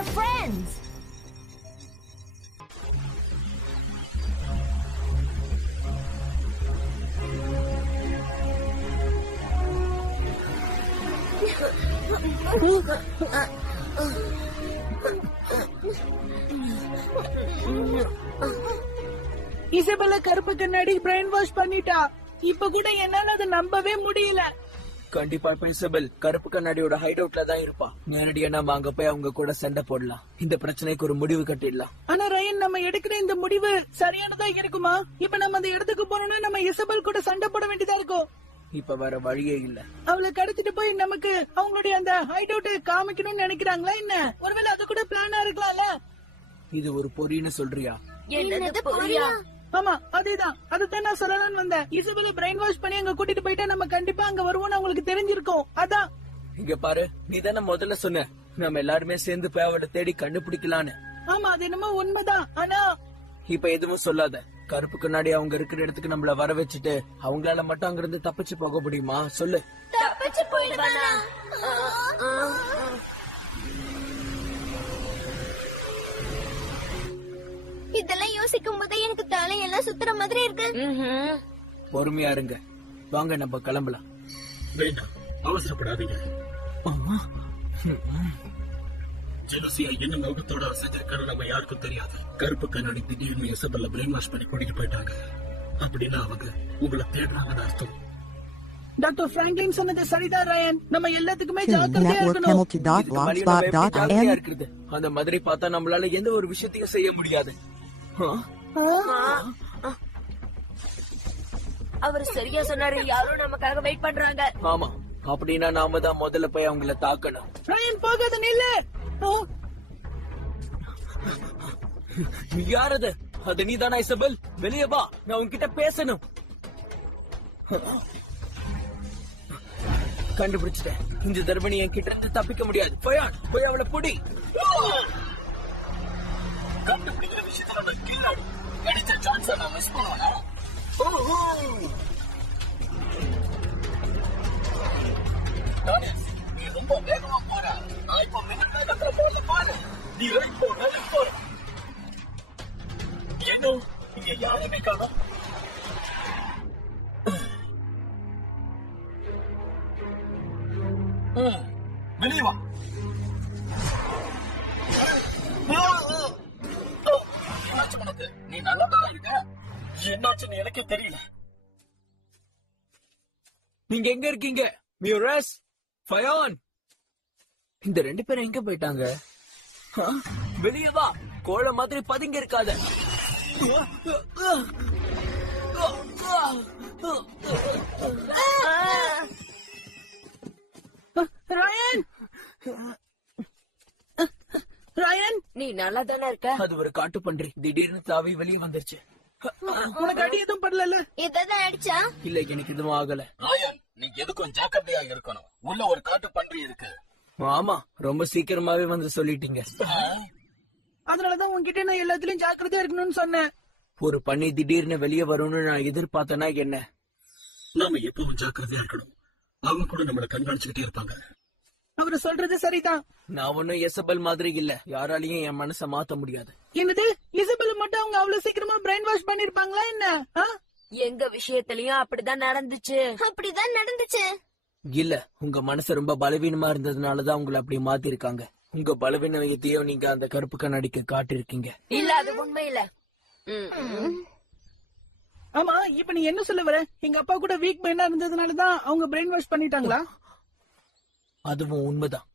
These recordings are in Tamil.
We're friends. இசபெல்ல கருப்பு கண்ணாடி பிரெயின் வாஷ் பண்ணிட்டா. இப்ப கூட என்னால அதை நம்பவே முடியல. கண்டிப்பா இசபெல் கருப்பு கண்ணாடியோட ஹைட் அவுட்ல தான் இருப்பா. நேரடியா நம்ம அங்க போய் அவங்க கூட சண்டை போடலாம். இந்த பிரச்சனைக்கு ஒரு முடிவு கட்டிடலாம். ஆனா ரயன், நம்ம எடுக்கிற இந்த முடிவு சரியானதா இருக்குமா? இப்ப நம்ம அந்த இடத்துக்கு போனோம்னா நம்ம இசபெல் கூட சண்டை போட வேண்டியதா இருக்கும். இப்ப வேற வழியே இல்ல. அவளை கடத்திட்டு போய் நமக்கு அவங்களுடைய அந்த ஹைட் அவுட் காமிக்கணும்னு நினைக்கிறாங்களா என்ன? ஒருவேளை அது கூட பிளானா இருக்கலாம்ல. இது ஒரு பொறின்னு சொல்றியா? என்னது பொரியா? ஆமா, அதேதான். அதுதான் நான் சொல்லலாம்னு வந்தேன். இசபெல்ல பிரெயின் வாஷ் பண்ணி அங்க கூட்டிட்டு போயிட்டா நம்ம கண்டிப்பா அங்க வருவோம்னு அவங்களுக்கு தெரிஞ்சிருக்கும். அதான். இங்க பாரு, நீ தானே முதல்ல சொன்ன நம்ம எல்லாருமே சேர்ந்து போய் அவளை தேடி கண்டுபிடிக்கலான்னு. ஆமா, அது என்னமோ உண்மைதான். ஆனா இப்ப எதுவும் சொல்லாத. கருப்பு கண்ணாடி அவங்க இருக்கிற இடத்துக்கு நம்மள வர வச்சுட்டு அவங்களால மட்டும் அங்க இருந்து தப்பிச்சு போக முடியுமா? சொல்லு. தப்பிச்சு போயிடுவானா? இதெல்லாம் யோசிக்கும் போது எனக்கு தலையெல்லாம் சுத்துற மாதிரி இருக்கு. பொறுமையா இருங்க. வாங்க நம்ம கிளம்பலாம். வேண்டாம், அவசரப்படாதீங்க. ஜெலசியா என்ன நோக்கத்தோட செஞ்சிருக்காரு நம்ம யாருக்கும் தெரியாது. கருப்பு கண்ணாடி திடீர்னு இசபெல்ல பிரெயின் வாஷ் பண்ணி கூட்டிட்டு போயிட்டாங்க. அப்படின்னா அவங்க உங்களை தேடுறாங்கன்னு அர்த்தம். டாக்டர் பிராங்க்லின் சொன்னது சரிதான் ரயன். நம்ம எல்லாத்துக்குமே ஜாக்கிரதையா இருக்கணும். இதுக்கு வழி நம்ம எப்படி ஜாக்கிரதையா இருக்கிறது? அந்த மாதிரி பார்த்தா நம்மளால எந்த ஒரு விஷயத்தையும் செய்ய முடியாது. அவர் சரியா சொன்னாரு. யாரும் நமக்காக வெயிட் பண்றாங்க. ஆமா, அப்படின்னா நாம தான் முதல்ல போய் அவங்கள தாக்கணும். ரயன், போகாத, நில்லு. யாரது? அது நீதானா இசபெல்? வெளியே வா, நான் உன்கிட்ட பேசணும். கண்டுபிடிச்சிட்டேன். இந்த தடவை என் கிட்ட இருந்து தப்பிக்க முடியாது. போய் அவளை புடி. கண்டுபிடிக்கிற விஷயத்துல நம்ம கில்லாடி. கிடைச்ச சான்ஸ் நான் மிஸ் பண்ணுவேனா? நீ ரொம்ப வேகமா போற. நான் இப்போ மின்னல் வேகத்துல போல பாரு. நீ ரைட் போ. என்ன இங்க யாருமே காணோம். வெளியே வா. என்னாச்சு உனக்கு? நீ நல்லா தான் இருக்க. என்னாச்சுன்னு எனக்கே தெரியல. நீங்க எங்க இருக்கீங்க? மியூரஸ், ஃபயான், இந்த ரெண்டு பேரும் எங்க போயிட்டாங்க? வெளியே வா. கோழ மாதிரி பதுங்கி இருக்காத. ரயன், ரயன், நீ நல்லா தானே இருக்க? அது ஒரு காட்டு பன்றி திடீர்னு தாவி வெளியே வந்துருச்சு. உனக்கு அடி எதுவும் படல? இதான் அடிச்சா? இல்ல, எனக்கு எதுவும் ஆகல. ராயன், நீ எதுக்கும் ஜாக்கிரதையா இருக்கணும். உள்ள ஒரு காட்டு பன்றி இருக்கு. ஆமா, ரொம்ப சீக்கிரமாவே வந்து சொல்லிட்டீங்க. அதனாலதான் உன்கிட்ட நான் எல்லாத்துலயும் ஜாக்கிரதையா இருக்கணும்னு சொன்னேன். ஒரு பண்ணி திடீர்னு வெளியே வரும்னு நான் எதிர்பார்த்தேன்னா என்ன? நாம எப்பவும் ஜாக்கிரதையா இருக்கணும். அவங்க கூட நம்மள கண்காணிச்சுக்கிட்டே இருப்பாங்க. அவரு சொல்றது சரிதான். நான் ஒன்னும் இசபெல் மாதிரி இல்ல. யாராலையும் என் மனசை மாத்த முடியாது. என்னது? இசபெல் மட்டும் அவங்க அவ்வளவு சீக்கிரமா பிரெயின் வாஷ் பண்ணிருப்பாங்களா என்ன? எங்க விஷயத்திலயும் அப்படிதான் நடந்துச்சு. இல்ல, உங்க மனசு ரொம்ப பலவீனமா இருந்ததுனாலதான் உங்களை அப்படி மாத்தி இருக்காங்க. உங்க பலவீனத்தையும் நீங்க அந்த கருப்பு கண்ணாடிக்கு காட்டிருக்கீங்க. இல்ல, அது உண்மை இல்ல. ஆமா, இப்ப நீ என்ன சொல்ல வர? எங்க அப்பா கூட வீக் மைண்டா இருந்ததுனாலதான் அவங்க பிரெயின் வாஷ் பண்ணிட்டாங்களா? அதுவும் உண்மைதான்.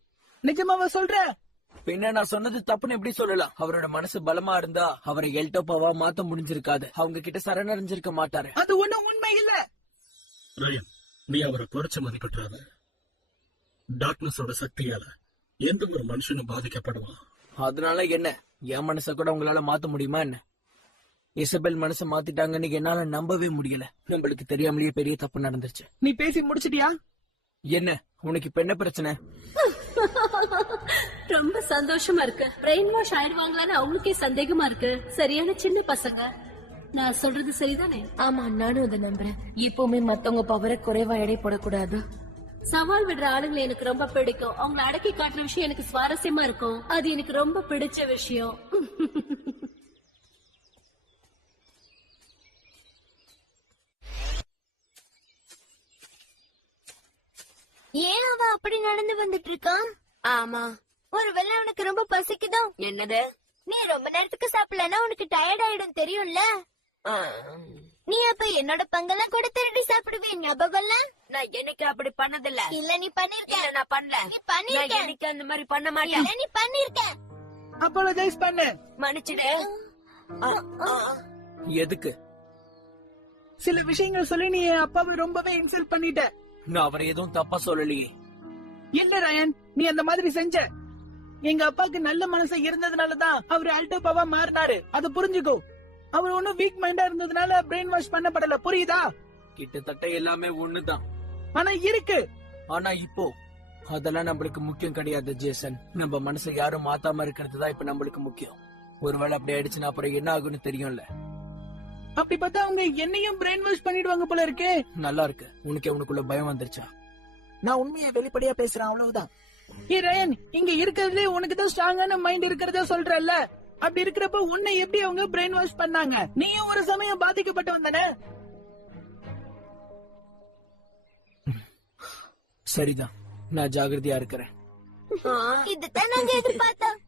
நிஜமாவா சொல்ற? பின்ன நான் சொன்னது தப்புன்னு எப்படி சொல்லலாம்? அவரோட மனசு பலமா இருந்தா அவரை எல்டோப்பாவா மாத்த முடிஞ்சிருக்காது. அவங்க கிட்ட சரணடைஞ்சிருக்க மாட்டாரு. அது ஒண்ணும் உண்மை இல்ல. ராயன், நீ அவரை குறைச்ச மதிப்பிட்டுறாத. டார்க்னஸோட சக்தியால எந்த ஒரு மனுஷனும் பாதிக்கப்படுவான். அதனால என்ன? என் மனச கூட உங்களால மாத்த முடியுமா என்ன? இசபெல் மனச மாத்திட்டாங்கன்னு என்னால நம்பவே முடியல. நம்மளுக்கு தெரியாமலேயே பெரிய தப்பு நடந்துருச்சு. நீ பேசி முடிச்சிட்டியா? என்ன உனக்கு இப்ப என்ன பிரச்சனை? ரொம்ப சந்தோஷமா இருக்கு. பிரெயின் வாஷ் ஆயிடுவாங்களான்னு அவங்களுக்கே சந்தேகமா இருக்கு. சரியான சின்ன பசங்க. நான் சொல்றது சரிதானே? ஆமா, நானும் அதை நம்புறேன். இப்பவுமே மத்தவங்க பவரை குறைவா எடை போடக்கூடாது. சவால் விடுற ஆளுங்களை எனக்கு ரொம்ப பிடிக்கும். அவங்களை அடக்கி காட்டுற விஷயம் எனக்கு சுவாரஸ்யமா இருக்கும். அது எனக்கு ரொம்ப பிடிச்ச விஷயம். ஏன் அவ அப்படி நடந்து வந்துட்டு இருக்கான்? ஆமா, ஒருவேளை அவனுக்கு ரொம்ப பசிக்குதோ. என்னது? நீ ரொம்ப நேரத்துக்கு சாப்பிடலன்னா உனக்கு டயர்ட் ஆயிடும், தெரியும்ல? நீ அப்ப என்னோட பங்கெல்லாம் கூட திருடி சாப்பிடுவேன், ஞாபகம்? நான் எனக்கு அப்படி பண்ணதில்ல. இல்ல, நீ பண்ணிருக்க. நான் பண்ணல. நீ பண்ணிருக்க. எனக்கு அந்த மாதிரி பண்ண மாட்டேன். இல்ல, நீ பண்ணிருக்க. அப்பாலஜைஸ் பண்ணு. மன்னிச்சிடு. எதுக்கு? சில விஷயங்கள் சொல்லி நீ என் அப்பாவை ரொம்பவே இன்சல்ட் பண்ணிட்ட. நான் அவரை எதுவும் தப்பா சொல்லலையே. இல்ல ரயன், நீ அந்த மாதிரி செஞ்ச. எங்க அப்பாக்கு நல்ல மனசு இருந்ததுனாலதான் அவரு அல்டோபாவா மாறினாரு. அத புரிஞ்சுக்கோ. அவர் ஒன்னும் வீக் மைண்டா இருந்ததுனால பிரெயின் வாஷ் பண்ணப்படல, புரியுதா? கிட்டத்தட்ட எல்லாமே ஒண்ணுதான். ஆனா இருக்கு. ஆனா இப்போ அதெல்லாம் நம்மளுக்கு முக்கியம் கிடையாது ஜேசன். நம்ம மனசை யாரும் மாத்தாம இருக்கிறது தான் இப்ப நம்மளுக்கு முக்கியம். ஒருவேளை அப்படி ஆயிடுச்சுன்னா அப்புறம் என்ன ஆகும்னு தெரியும்ல. அப்படி பார்த்தா அவங்க என்னையும் பிரெயின் வாஷ் பண்ணிடுவாங்க போல இருக்கே. நல்லா இருக்கு. உனக்குள்ள பயம் வந்துருச்சா? நான் உண்மையை வெளிப்படையா பேசுறேன், அவ்வளவுதான். ஏ ரயன், இங்க இருக்கிறதுலே உனக்கு தான் ஸ்ட்ராங்கான மைண்ட் இருக்கிறதா சொல்றல்ல. அப்படி இருக்கிறப்ப உன்னை எப்படி அவங்க பிரெயின் வாஷ் பண்ணாங்க? நீயும் ஒரு சமயம் பாதிக்கப்பட்டவன் தானே? சரிதான், நான் ஜாகிரதையா இருக்கிறேன். இதுதான் நாங்க எதிர்பார்த்தோம்.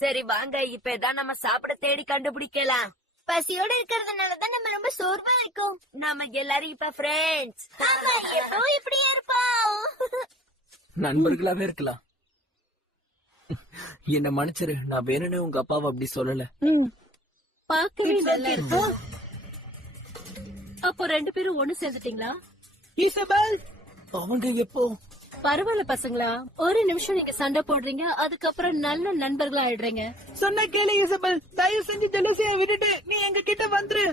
சரி வாங்க, இப்பதான் நம்ம சாப்பிட தேடி கண்டுபிடிக்கலாம். பசியோட இருக்கிறதுனாலதான் நம்ம ரொம்ப சோர்வா இருக்கோம். நாம எல்லாரும் இப்ப ஃப்ரெண்ட்ஸ். ஆமா, எப்போ இப்படியே இருப்போம். நண்பர்களாவே இருக்கலாம். என்ன மன்னிச்சிரு, நான் வேணும்னே உங்க அப்பாவை அப்படி சொல்லல. பாக்கவே நல்லா இருக்கு. அப்போ 2 பேரும் ஒண்ணு சேர்ந்துட்டீங்களா? இசபெல், அவங்க எப்போ? பரவாயில்ல பசங்களா, ஒரு நிமிஷம் நீங்க சண்டை போடுறீங்க, அதுக்கப்புறம் நல்ல நண்பர்களா ஆயிடுறீங்க. சொன்ன கேளு இசபெல், தயவு செஞ்சு ஜெலசியா விட்டுட்டு நீ எங்க கிட்ட வந்துரு.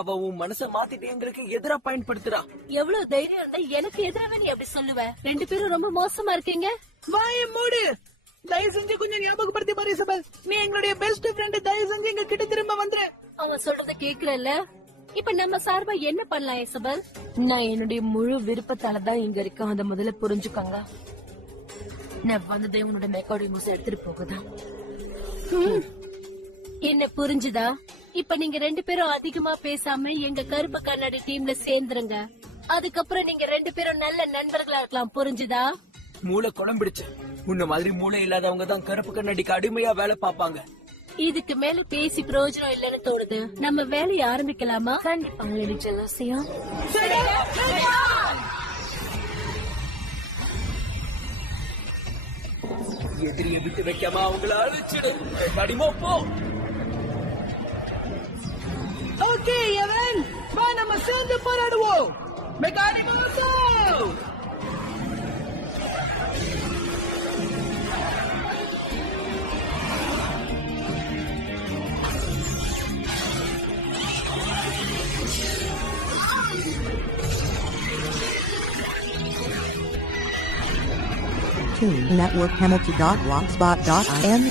அவ உன் மனச மாத்திட்டு எங்களுக்கு எதிரா பயன்படுத்துறா. எவ்வளவு தைரியம் இருந்தா எனக்கு எதிராக நீ அப்படி சொல்லுவ? 2 பேரும் ரொம்ப மோசமா இருக்கீங்க. வாயை மூடு. தயவு செஞ்சு கொஞ்சம் ஞாபகப்படுத்தி பாரு இசபெல், நீ எங்களுடைய பெஸ்ட் ஃப்ரெண்ட். தயவு செஞ்சு எங்க கிட்ட திரும்ப வந்துரு. அவன் சொல்றத கேக்குறல்ல? இப்ப நம்ம சார்பா என்ன பண்ணலாம் இசபெல்? நான் என்னுடைய முழு விருப்பத்தாலதான் இங்க இருக்கேன். அத முதல்ல புரிஞ்சுக்கோங்க. நான் வந்ததே உன்னோட மெக்காடிமோஸ் எடுத்துட்டு போகுதான். என்ன புரிஞ்சுதா? இப்ப நீங்க 2 பேரும் அதிகமா பேசாம எங்க கருப்பு கண்ணாடி டீம்ல சேர்ந்துருங்க. அதுக்கப்புறம் நீங்க 2 பேரும் நல்ல நண்பர்களா இருக்கலாம், புரிஞ்சுதா? மூளை குழம்பிடுச்சு. உன்ன மாதிரி மூளை இல்லாதவங்க தான் கருப்பு கண்ணாடிக்கு அடிமையா வேலை பாப்பாங்க. இதுக்கு மேல பேசி பிரயோஜனம் இல்லைன்னு தோணுது. நம்ம வேலையை ஆரம்பிக்கலாமா? கண்டிப்பா லேடி ஜெலசியா. எதிரிய விட்டு வைக்காம அவங்கள அழிச்சிடு. அடிமோ போ. ஓகே எவன், வா நம்ம சேர்ந்து போராடுவோம். மெக்கானிமோஸ். Network Hamilton.blogspot.in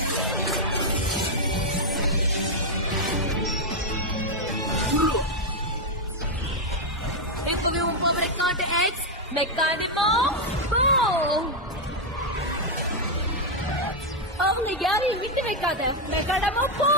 இப்பவே உன் பவரை காட்டு எக்ஸ் மெக்கானிமோ. அவங்க யாரையும் விட்டு வைக்காத மெக்கானிமோ, போ.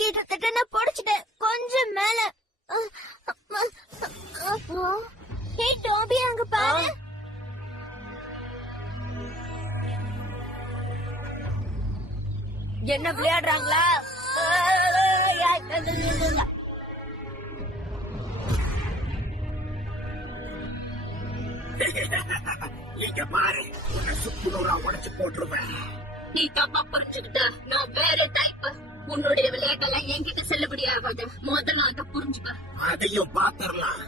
கிட்டத்தட்ட நான் பொடிச்சிட்டேன். கொஞ்சம் மேல. ஹே டோபி, அங்க பாரு. என்ன விளையாடுறாங்களா? இங்க பாரு, உன்னை சுக்குநூறா உடைச்சு போட்டுருவேன். நீ தப்பா புரிஞ்சுக்கிட்ட. நான் வேற டைப். உன்னுடைய விளையாட்டெல்லாம் என்கிட்ட செல்லுபடி ஆகாது. முதல்ல அதை புரிஞ்சுக்க. அதையும் பாத்துரலாம்.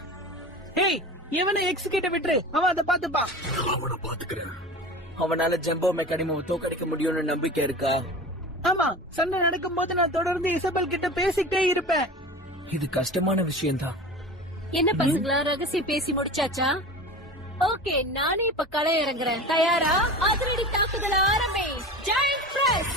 ஏய், இவனை எக்ஸ் கிட்ட விட்டுரு, அவன் அதை பாத்துப்பான். நான் அவனை பாத்துக்கிறேன். அவனால ஜம்போ மெக்கானிமாவை தோக்கடிக்க முடியும்னு நம்பிக்கை இருக்கா? ஆமா, சண்டை நடக்கும் போது நான் தொடர்ந்து இசபெல் கிட்ட பேசிக்கிட்டே இருப்பேன். இது கஷ்டமான விஷயம்தான். என்ன பசங்களா, ரகசியம் பேசி முடிச்சாச்சா? ஓகே, நானே இப்ப களை இறங்குறேன். தயாரா? அதிரடி தாக்குதல் ஆரம்பி. Joint press.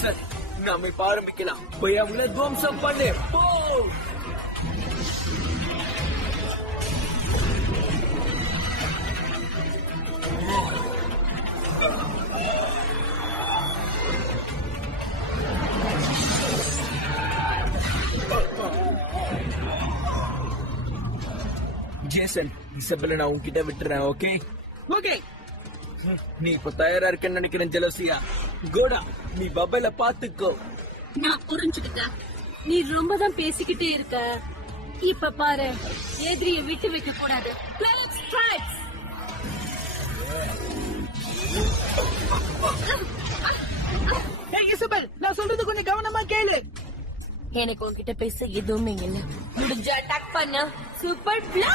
சரி, நாம இப்ப ஆரம்பிக்கலாம். போய் அவங்கள துவம்சம் பண்ணு. போ. ஜேசன், இசபெல்ல நான் உன்கிட்ட விட்டுறேன். ஓகே ஓகே, நீ இப்ப தயாரா இருக்கன்னு நினைக்கிறேன் ஜெலசியா. கோடா, நீ பபல பாத்துக்கோ. நான் புரிஞ்சுக்கிட்டேன். நீ ரொம்ப தான் பேசிக்கிட்டே இருக்க. இப்ப பாரு, எதிரிய விட்டு வைக்க கூடாது. Planet strikes. ஏய் இசபெல், நான் சொல்றது கொஞ்சம் கவனமா கேளு. எனக்கு உன்கிட்ட பேச எதுவுமே இல்ல. முடிஞ்ச அட்டாக் பண்ண. Super blow.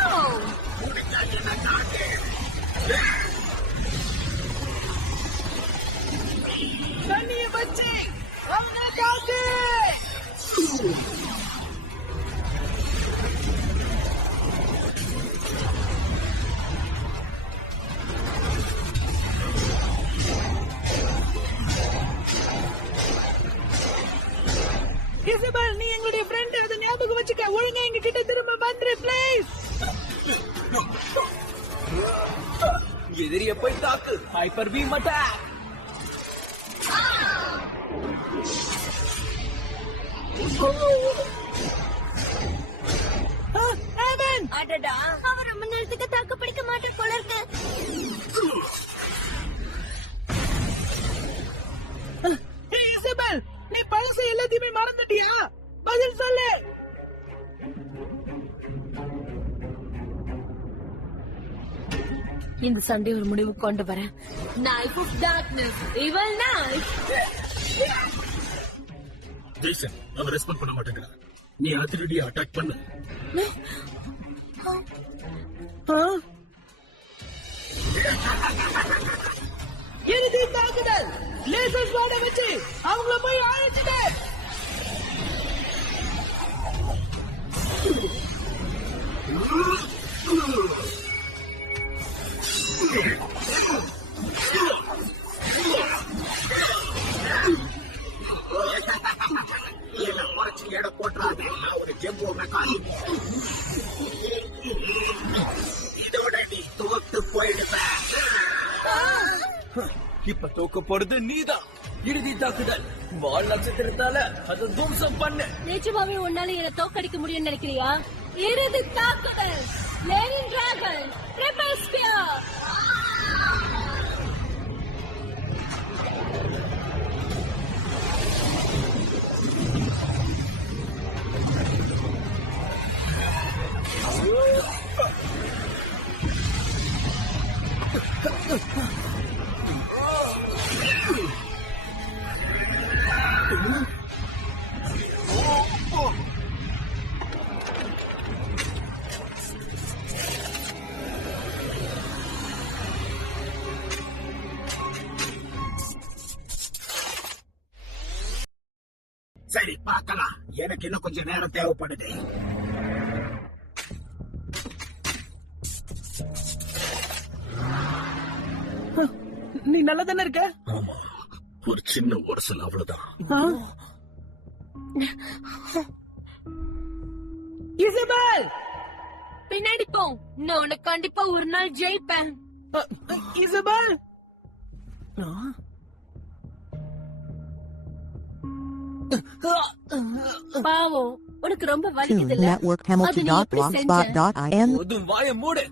தண்ணிய வச்சு அவனை தாக்கு. இசபெல், நீ எங்களுடைய ஃப்ரெண்ட், அதை ஞாபகம் வச்சுக்க. ஒழுங்கா எங்க கிட்ட திரும்ப வந்துரு ப்ளீஸ். எதிரிய போய் தாக்கு. Hyper beam attack. அடடா, அவர் ரொம்ப நேரத்துக்கு தாக்கு பிடிக்க மாட்டார் போல இருக்கு. ஏய் இசபெல், நீ பழச எல்லாத்தையுமே மறந்துட்டியா? பதில் சொல்லு. இந்த சண்டை ஒரு முடிவு கொண்டு வரேன். Knife of darkness. Evil knife. Jaison, அவன் ரெஸ்பாண்ட் பண்ண மாட்டேங்கிறான். நீ அதிரடியா அட்டாக் பண்ணு. இறுதி தாக்குதல். லேசர் ஸ்வாட வச்சு அவங்கள போய் அழைச்சிட்டு. எடை போட்டாது ஒரு ஜெம்போ மெக்கானி. இதோட நீ தோத்து போயிடுவ. இப்ப தோக்க போறது நீதான். இறுதி தாக்குதல். வால் நட்சத்திரத்தால அதை துவம்சம் பண்ணு. நிஜமாவே உன்னால என்ன தோக்கடிக்க முடியும்னு நினைக்கிறியா? இறுதி தாக்குதல். Flaming Dragon. Triple Spear. சரி, பார்க்கலாம். எனக்கு இன்னும் கொஞ்சம் நேரம் தேவைப்படுது. நீ நல்லா தானே இருக்க? ஆமா, ஒரு சின்ன உரசல், அவ்வளவுதான். இசபெல், பின்னாடி போ. நான் உன்னை கண்டிப்பா ஒரு நாள் ஜெயிப்பேன். இசபெல். பாவம், உனக்கு ரொம்ப வலிக்குது இல்ல? Networkhamilton.blogspot.in போதும், வாய மூடு.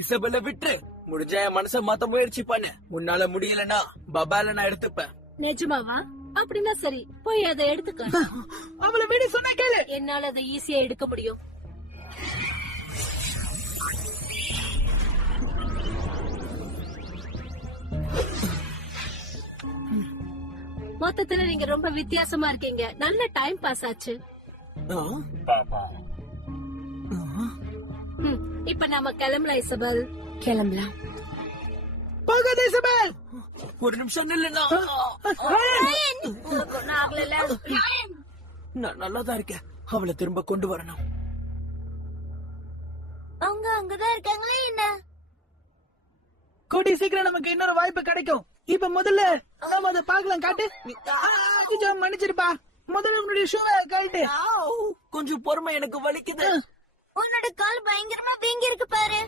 இசபெல்ல விட்டு முடிஞ்சா என் மனசை மாத்த முயற்சி பண்ணு. உன்னால முடியலன்னா பபால நான் எடுத்துப்பேன். நிஜமாவா? அப்படின்னா சரி, போய் அதை எடுத்துக்க. அவளை விடு, சொன்னா கேளு. என்னால அதை ஈஸியா எடுக்க முடியும். மொத்தத்துல நீங்க ரொம்ப வித்தியாசமா இருக்கீங்க. நல்ல டைம் பாஸ் ஆச்சு. ஆ, பாப்பா ம், இப்ப நாம கிளம்பலாம் இசபெல். கிளம்பலாம். போகாத இசபெல். ஒரு நிமிஷம் நில்லுண்ணா. உனக்கு ஒண்ணும் ஆகல. நான் நல்லாதான் இருக்கேன். அவளை திரும்ப கொண்டு வரணும். அவங்க அங்கதான் இருக்காங்களே என்ன? கூடி சீக்கிரம் நமக்கு இன்னொரு வாய்ப்பு கிடைக்கும். இப்ப முதல்ல நாம அதை பாக்கலாம். காட்டு. கொஞ்சம் மன்னிச்சிருப்பா. முதல்ல உன்னுடைய ஷூவை கழட்டு. ஆவ், கொஞ்சம் பொறுமை, எனக்கு வலிக்குது. உன்னோட கால் பயங்கரமா வீங்கி இருக்கு பாரு.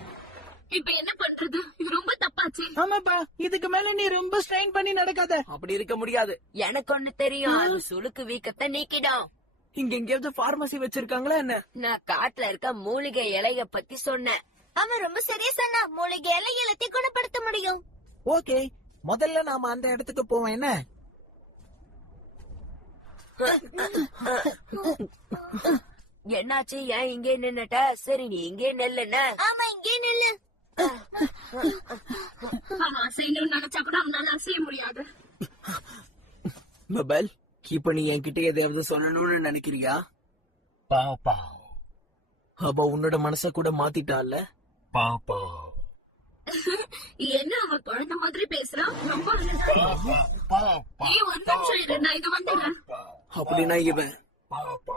இப்ப என்ன பண்றது? இது ரொம்ப தப்பாச்சு. ஆமாப்பா, இதுக்கு மேல நீ ரொம்ப ஸ்ட்ரெயின் பண்ணி நடக்காத. அப்படி இருக்க முடியாது. எனக்கு ஒண்ணு தெரியும். அது சுளுக்கு வீக்கத்தை நீக்கிடும். இங்க எங்கேயாவது பார்மசி வச்சிருக்காங்களா என்ன? நான் காட்டுல இருக்க மூலிகை இலைய பத்தி சொன்னேன். அவன் ரொம்ப சரியா சொன்னா. மூலிகை எல்லாம் எல்லாத்தையும் குணப்படுத்த முடியும். ஓகே, முதல்ல நாம அந்த இடத்துக்கு போவோம். என்ன? என்னாச்சு? ஏன் இங்கே நின்னுட்ட? சரி, நீ இங்கே நெல்லுன. ஆமா, இங்கே நில்லு. அவன் அசையணும்னு நினைச்சா கூட அவனால அசைய முடியாது. பபல், இப்ப நீ என்கிட்ட எதையாவது சொல்லணும்னு நினைக்கிறியா? பாப்பா அவ உன்னோட மனச கூட மாத்திட்டால. பாப்பா என்ன அவன் குழந்தை மாதிரி பேசுறான்? ரொம்ப பாப்பா ஒரு நிமிஷம் இரு, நான் இது வந்துடுறேன். அப்படின்னா இவன் பாப்பா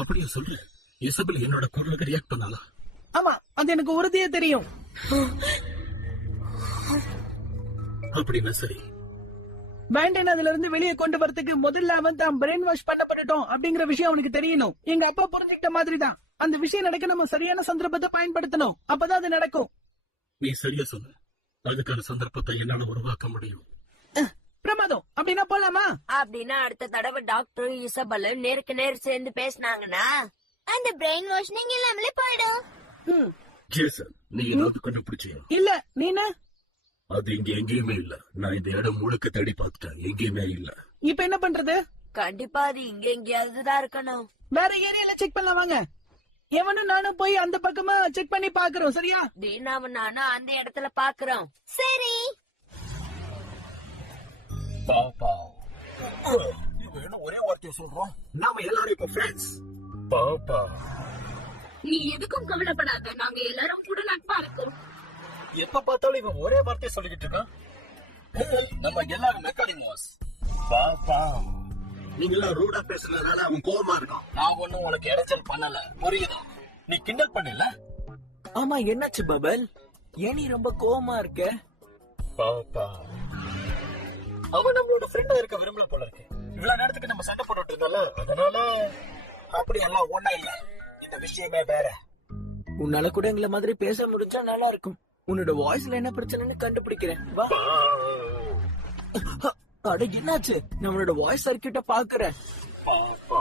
அப்படியே சொல்லு. இசபெல் என்னோட குரலுக்கு ரியாக்ட் பண்ணாலா? ஆமா, அது எனக்கு உறுதியா தெரியும். அப்படின்னா சரி. பேண்டன் அதுல இருந்து வெளியே கொண்டு வரதுக்கு முதல்ல அவன் தான் பிரெயின் வாஷ் பண்ணப்பட்டுட்டோம் அப்படிங்கிற விஷயம் அவனுக்கு தெரியணும். எங்க அப்பா புரிஞ்சுக்கிட்ட மாதிரி தான். அந்த விஷயம் நடக்க நம்ம சரியான சந்தர்ப்பத்தை பயன்படுத்தணும். அப்பதான் அது நடக்கும். நீ சரியா சொல்லு. அதுக்கான சந்தர்ப்பத்தை என்னால உருவாக்க முடியும். பிரமாதம். அப்படின்னா போலாமா? அப்படின்னா அடுத்த தடவை டாக்டர் இசபெல் நேருக்கு நேர் சேர்ந்து பேசினாங்கன்னா அந்த பிரெயின் வாஷ் நீங்க இல்லாமலே போயிடும். ஜேசன், நீ ஏதாவது கண்டுபிடிச்சியா? இல்ல, நீனா? அது இங்க எங்கேயுமே இல்ல. நான் இந்த இடம் முழுக்க தேடி பார்த்துட்டேன், எங்கேயுமே இல்ல. இப்ப என்ன பண்றது? கண்டிப்பா அது இங்க எங்கேயாவது தான் இருக்கணும். வேற ஏரியால செக் பண்ணலாம் வாங்க. எவனும் நானும் போய் அந்த பக்கமா செக் பண்ணி பாக்குறோம். சரியா? தீனாவும் நானும் அந்த இடத்துல பாக்குறோம். சரி. பாப்பா இவன் என்ன ஒரே வார்த்தையை சொல்றோம்? நாம எல்லாரும் இப்ப ஃப்ரெண்ட்ஸ். பாப்பா நீ எதுக்கும் கவலைப்படாத, நாங்க எல்லாரும் கூட நட்பா இருக்கோம். எப்ப பார்த்தாலும் இவன் ஒரே வார்த்தையை சொல்லிக்கிட்டு இருக்கான். நம்ம எல்லாரும் மெக்கானிமோஸ். பாப்பா நீங்க எல்லாம் ரூடா பேசுறதுனால அவன் கோவமா இருக்கான். நான் ஒண்ணும் உனக்கு இடைச்சல் பண்ணல, புரியுதா? நீ கிண்டல் பண்ணல. ஆமா, என்னாச்சு பபல்? ஏன் நீ ரொம்ப கோவமா இருக்க? பாப்பா அவன் நம்மளோட ஃப்ரெண்டா இருக்க விரும்பல போல இருக்கு. இவ்வளவு நேரத்துக்கு நம்ம சண்டை போட்டுட்டு இருந்தால, அதனால அப்படி எல்லாம் ஒண்ணா இல்ல. இந்த விஷயமே வேற. உன்னால கூட எங்களை மாதிரி பேச முடிஞ்சா நல்லா இருக்கும். உன்னோட வாய்ஸ்ல என்ன பிரச்சனைன்னு கண்டுபிடிக்கிறேன். வா. அட, என்னாச்சு? நம்மளோட வாய்ஸ் சர்க்கியூட்ட பாக்குறேன். பாப்பா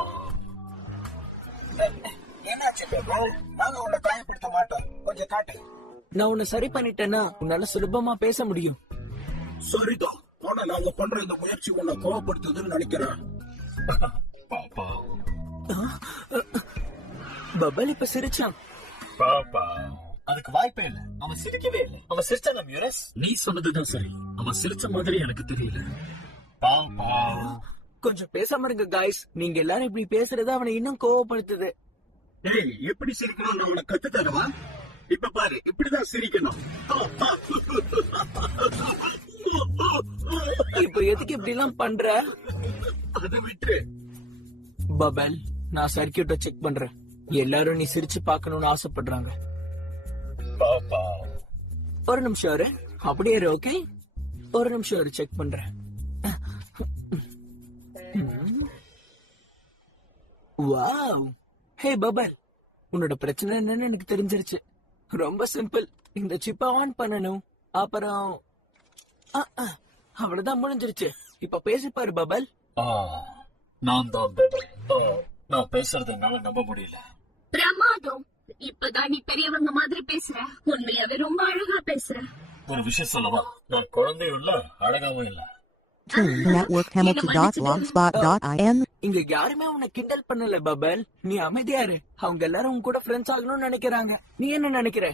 என்னாச்சு? நாங்க உன்னை காயப்படுத்த மாட்டோம், கொஞ்சம் காட்டு. நான் உன்னை சரி பண்ணிட்டேன்னா உன்னால சுலபமா பேச முடியும். சரிதான், ஆனா நாங்க பண்ற இந்த முயற்சி உன்னை கோவப்படுத்துதுன்னு நினைக்கிறேன். பாப்பா பபல் இப்ப சிரிச்சான். பாப்பா அதுக்கு வாய்ப்பே இல்ல. அவன் சிரிக்கவே இல்ல. அவன் சிரிச்சான மியூரஸ். நீ சொன்னதுதான் சரி. அவன் சிரிச்ச மாதிரி எனக்கு தெரியல. பாப்பா கொஞ்சம் பேசாம இருங்க காய்ஸ். நீங்க எல்லாரும் இப்படி பேசுறது அவனை இன்னும் கோவப்படுத்துது. ஏய், எப்படி சிரிக்கணும் நான் உனக்கு கத்து தரவா? இப்ப பாரு, இப்படிதான் சிரிக்கணும். இப்ப எதுக்கு இப்படி எல்லாம் பண்ற? அதை விட்டு பபல், நான் சர்க்கியூட்ட செக் பண்றேன். எல்லாரும் நீ சிரிச்சு பார்க்கணும்னு ஆசைப்படுறாங்க. பாப்பா ஒரு நிமிஷம் இரு. அப்படியே இரு. ஓகே, ஒரு நிமிஷம் இரு, செக் பண்றேன். வாவ். ஹே பபல், உன்னோட பிரச்சனை என்னன்னு எனக்கு தெரிஞ்சிருச்சு. ரொம்ப சிம்பிள். இந்த சிப்பை ஆன் பண்ணணும். அப்புறம் அவ்வளவுதான், முடிஞ்சிருச்சு. இப்ப பேசிப்பாரு பபல். நான் தான் பபல். நான் பேசுறது என்னால நம்ப முடியல. பிரமாதம். இப்பதான் நீ பெரியவங்க மாதிரி பேசுற. உண்மையாவே ரொம்ப அழகா பேசுற. ஒரு விஷயம் சொல்லவா? நான் குழந்தையும் இல்ல, அழகாவும் இல்ல. networkhamilton.blogspot.in இங்க யாருமே உன்னை கிண்டல் பண்ணல பபல். நீ அமைதியா இரு. அவங்க எல்லாரும் உன் கூட ஃப்ரெண்ட்ஸ் ஆகணும்னு நினைக்கிறாங்க. நீ என்ன நினைக்கிற?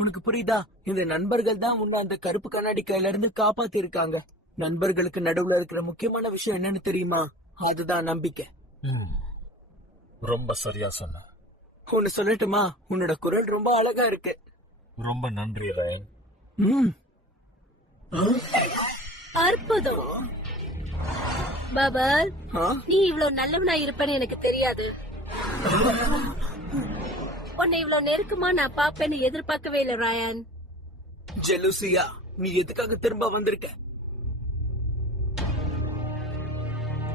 உனக்கு புரியுதா? இந்த நண்பர்கள் தான் உன்னை அந்த கருப்பு கண்ணாடி கையில இருந்து காப்பாத்தி இருக்காங்க. நண்பர்களுக்கு நடுவுல இருக்கிற முக்கியமான விஷயம் என்னன்னு தெரியுமா? அதுதான் நம்பிக்கை. ரொம்ப சரியா சொன்ன. ஒன்னு சொல்லட்டுமா? உன்னோட குரல் ரொம்ப அழகா இருக்கு. ரொம்ப நன்றி ரயன். ம். அற்புதம். பாபர், ஆ? நீ இவ்வளவு நல்லவனா இருப்பேன்னு எனக்கு தெரியாது. உன்னை இவ்வளவு நெருக்கமா நான் பாப்பேன்னு எதிர்பார்க்கவே இல்லை ராயன். ஜெலுசியா, நீ எதுக்காக திரும்ப வந்திருக்க?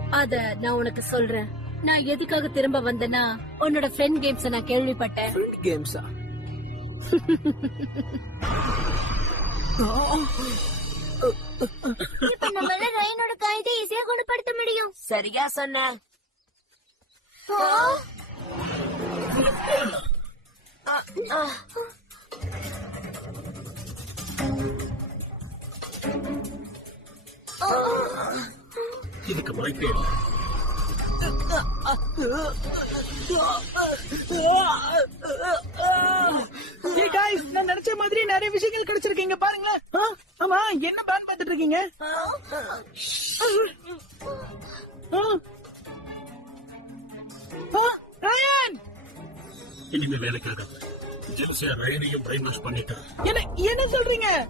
அத நான் உனக்கு சொல்றேன். நான் எதுக்காக திரும்ப வந்தேன்னா, உன்னோட ஃப்ரெண்ட் கேம்ஸ் நான் கேள்விப்பட்டேன். ஃப்ரெண்ட் கேம்ஸா? இப்ப நம்மளால ரயனோட காயத்தை ஈஸியா குணப்படுத்த முடியும். சரியா சொன்ன. இதுக்கு வாய்ப்பே இல்லை. Hey guys, நான் நினைச்ச மாதிரி நிறைய விஷயங்கள் கிடைச்சிருக்கீங்க பாருங்களேன். ஆமா, என்ன பிளான் பார்த்துட்டு இருக்கீங்க? ரயன், இனிமே வேலைக்காக ஜெலுசியா ரயனையும் பிரெயின் வாஷ் பண்ணிட்டா. என்ன சொல்றீங்க?